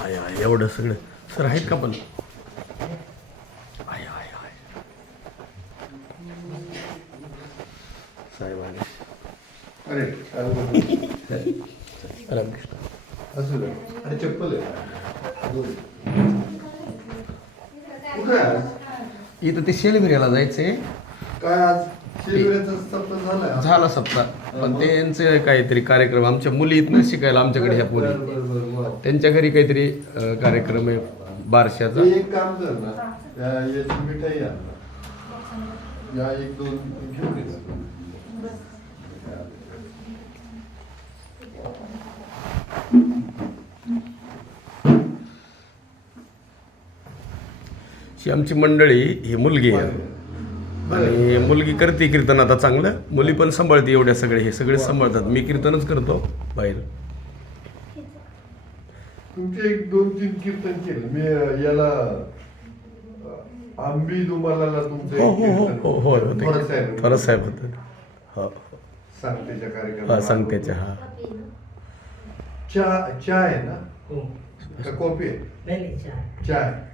I I एवढं सगळं. Sir आहेत का पण? I I I. साहेब आले. अरे रामकृष्ण. असू दे. अरे चप्पल आहे? इथं ते शेलबिऱ्याला जायचंय. काय आज? झाला सप्ताह पण त्यांचे काहीतरी कार्यक्रम आमच्या मुली इथनं शिकायला आमच्याकडे ह्या मुली. त्यांच्या घरी काहीतरी कार्यक्रम आहे बारशाचा एक काम कर ना याची मिठाई. या एक दोन घेऊन. ही आमची मंडळी ही मुलगी आहे आणि मुलगी करते कीर्तन आता चांगलं. मुली पण सांभाळते एवढ्या सगळे हे सगळे सांभाळतात. मी कीर्तनच करतो बाहेर. तुमचे एक दोन तीन कीर्तन केलं. मी अं, याला अं, आंबी दुमालाला तुमचं हो एक हो हो कीर्तन हो हो होते थोडं साहेब. थोडं साहेब होतं हो सांगतेच्या हा कार्यक्रमात सांगतेच्या हा. चहा चहा आहे ना? का कॉफी आहे? नाही नाही चहा. चहा आहे.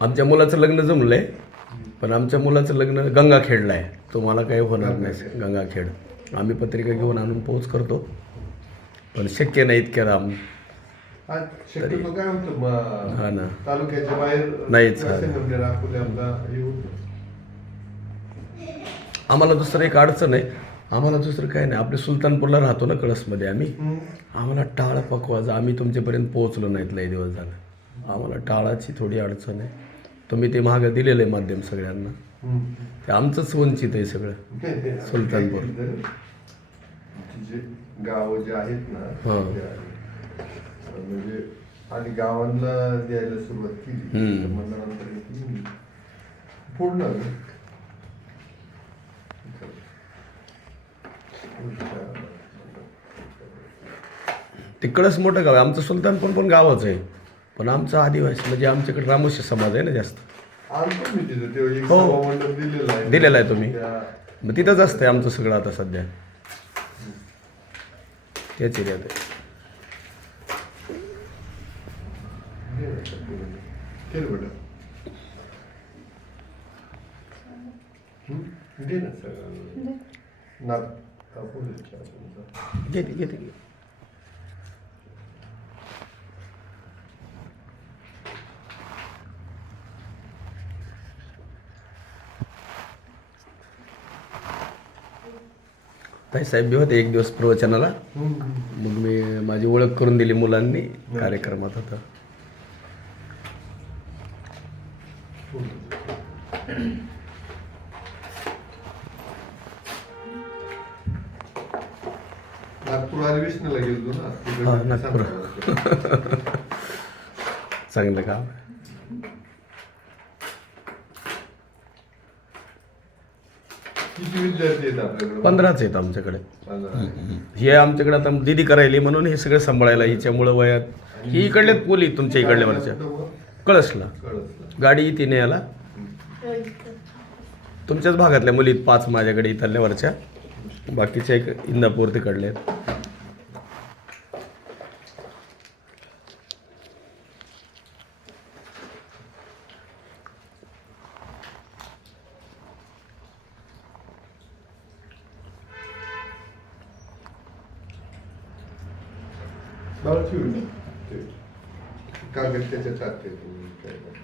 आमच्या मुलाचं लग्न जमलंय पण आमच्या मुलाचं लग्न गंगाखेडला आहे तुम्हाला काही होणार नाही गंगाखेड. आम्ही पत्रिका घेऊन आणून पोच करतो. पण शक्य नाही इतक्या होतं मग हा ना. नाहीच. आम्हाला दुसरं एक अडचण आहे. आम्हाला दुसरं काय नाही. आपल्या सुलतानपूरला राहतो ना कळसमध्ये आम्ही. आम्हाला टाळ पकवायचं. आम्ही तुमच्यापर्यंत पोहोचलो नाहीत लई दिवस झालं. आम्हाला टाळाची थोडी अडचण आहे. तुम्ही ते महाग दिलेलं आहे माध्यम सगळ्यांना. ते आमचंच वंचित आहे सगळं. सुलतानपूर. गावं जे आहेत ना हा. म्हणजे आणि गावांना द्यायला सुरुवात केली म्हणल्यानंतर पूर्ण ते कळस मोठं गाव आहे आमचं सुलतानपूर पण गावच आहे पण आमचा आदिवासी म्हणजे आमच्याकडे रामोशी समाज आहे ना जास्त. आणतो मी तिथं ते एक हो. दिलेलं आहे. दिलेलं आहे तुम्ही. मग तिथंच असतंय आमचं सगळं आता सध्या. त्याच एरियात आहे. हं? घेते घेते ताई साहेब बी होते एक दिवस प्रवचनाला. मग मी माझी ओळख करून दिली मुलांनी कार्यक्रमात होता नागपूर गेलो ना. नागपूर. चांगलं काम किती विद्यार्थी आहेत आपल्याकडे? पंधराच आहेत आमच्याकडे. पंधरा. हे आमच्याकडे आता दिदी करायली म्हणून हे सगळं सांभाळायला हिच्यामुळं वयात. ही इकडलेच मुली तुमच्या इकडल्या वरच्या. कळसला. कळस गाडी येते न्यायला तुमच्याच भागातल्या मुली पाच माझ्याकडे इथल्या वरच्या. बाकीच्या एक इंदापूर तिकडले आहेत. मला ठेवून दे. ते कागद त्याच्यात टाकते तुम्ही काय करा.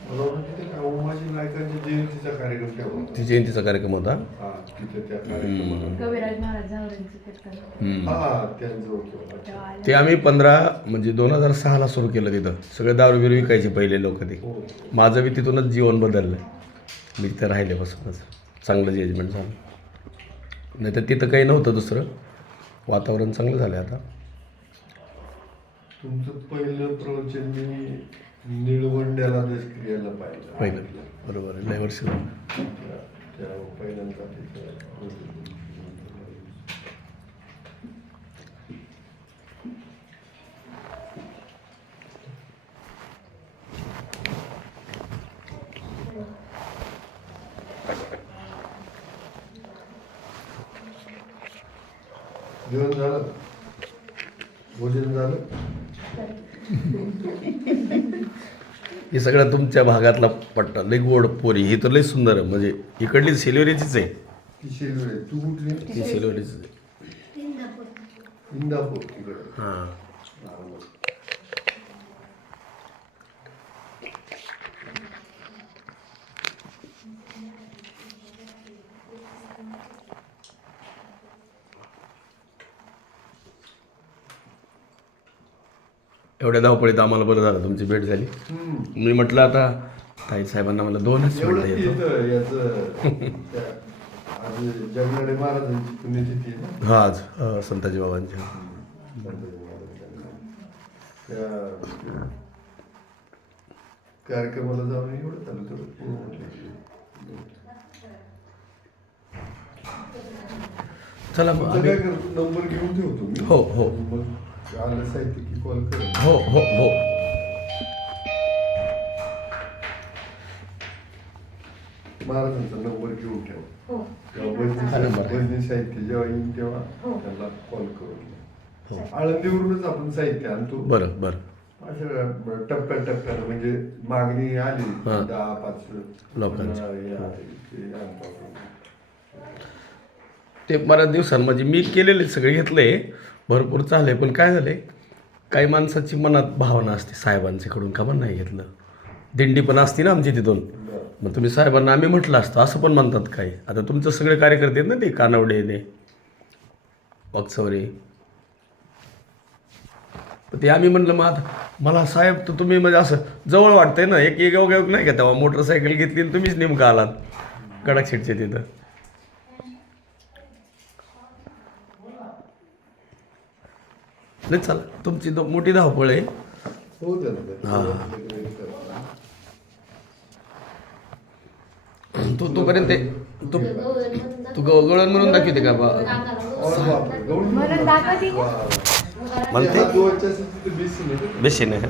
मला वाटतं ते का उमाजी नायकांच्या जयंतीचा कार्यक्रम ठेवला. होता. ती जयंतीचा कार्यक्रम होता? हा तिथे त्या कार्यक्रमाला. कविराज महाराज झावरांची कीर्तन हा त्यांचं होतं. तेव्हा आले. ते आम्ही पंधरा म्हणजे दोन हजार सहाला सुरू केलं तिथं. सगळे दारू बिरू विकायचे पहिले लोक ते. हो. माझं बी तिथूनच जीवन बदललं. मी तिथं राहिल्यापासूनच चांगलं जजमेंट झालं. नाही तर तिथं काही नव्हतं दुसरं. वातावरण चांगलं झालं आता. तुमचं पहिलं प्रवचन मी निळवंड्याला दशक्रियाला पाहिलं. पहिलं. बरोबर आहे. लय वर्ष झालं. त्या- पहिल्यांदा तिथं जेवण झालं? भोजन झालं? हे सगळं तुमच्या भागातला पट्टा. लय गोड पोरी. ही तर लय सुंदर आहे. म्हणजे इकडली सेल्युरीचीच आहे. ती शेलवे आहे. तू कुठली? ती सेल्युरीचीच आहे. इंदापूर. तिकडे. हां. एवढ्या धावपळीत आम्हाला बरं झालं तुमची भेट झाली. मी म्हटलं आता ताई साहेबांना मला दोनच एवढं मिनिटं ती येतो इथं याचं त्या- आज जगनाडे महाराजांची पुण्यतिथी आहे ना हा आज अं, संताजी बाबांच्या. त्या कार्यक्रमाला जाऊन एवढं झालं थोडं म्हटलं चला मग आम्ही नंबर घेऊन ठेवतो मी हो, हो. मग आलं साहित्य की कॉल कर. हो हो हो. महाराजांचा नंबर घेऊन ठेव. हो. तेव्हा हा नंबर साहित्य जेव्हा येईल तेव्हा हो. त्याला कॉल करून आळंदीवरूनच आपण साहित्य आणतो. बरं बरं. अशा टप्प्या टप्प्यानं म्हणजे मागणी आली हा. दहा पाच लोकांची. हा, या, ते आणतो आपण. ते बऱ्याच दिवसां म्हणजे मी केलेले सगळे घेतले भरपूर चालले पण काय झालं आहे काही माणसाची मनात भावना असते साहेबांच्याकडून का पण नाही घेतलं? दिंडी पण असते ना आमची तिथून. मग तुम्ही साहेबांना आम्ही म्हटलं असतं असं पण म्हणतात काही. आता तुमचं सगळे कार्यकर्ते आहेत ना ते कानवडेने वाकचौरे तर ते आम्ही म्हणलं मग आता मला साहेब तर तुम्ही म्हणजे असं जवळ वाटतंय ना एक एक नाही का तेव्हा मोटरसायकल घेतली आणि तुम्हीच नेमकं आलात गडाक्षेटच्या तिथं. नाही चला तुमची दो- मोठी धावपळ आहे हो त्याला हा. ते. तो तोपर्यंत ते तू तू गवळण म्हणून दाखवते का बा अरे बापरे, गौरी. म्हणून दाखवते का? वा. मला ते ते हात धुवायचे असेल तिथे बेसिन आहे का? बेशीन आहे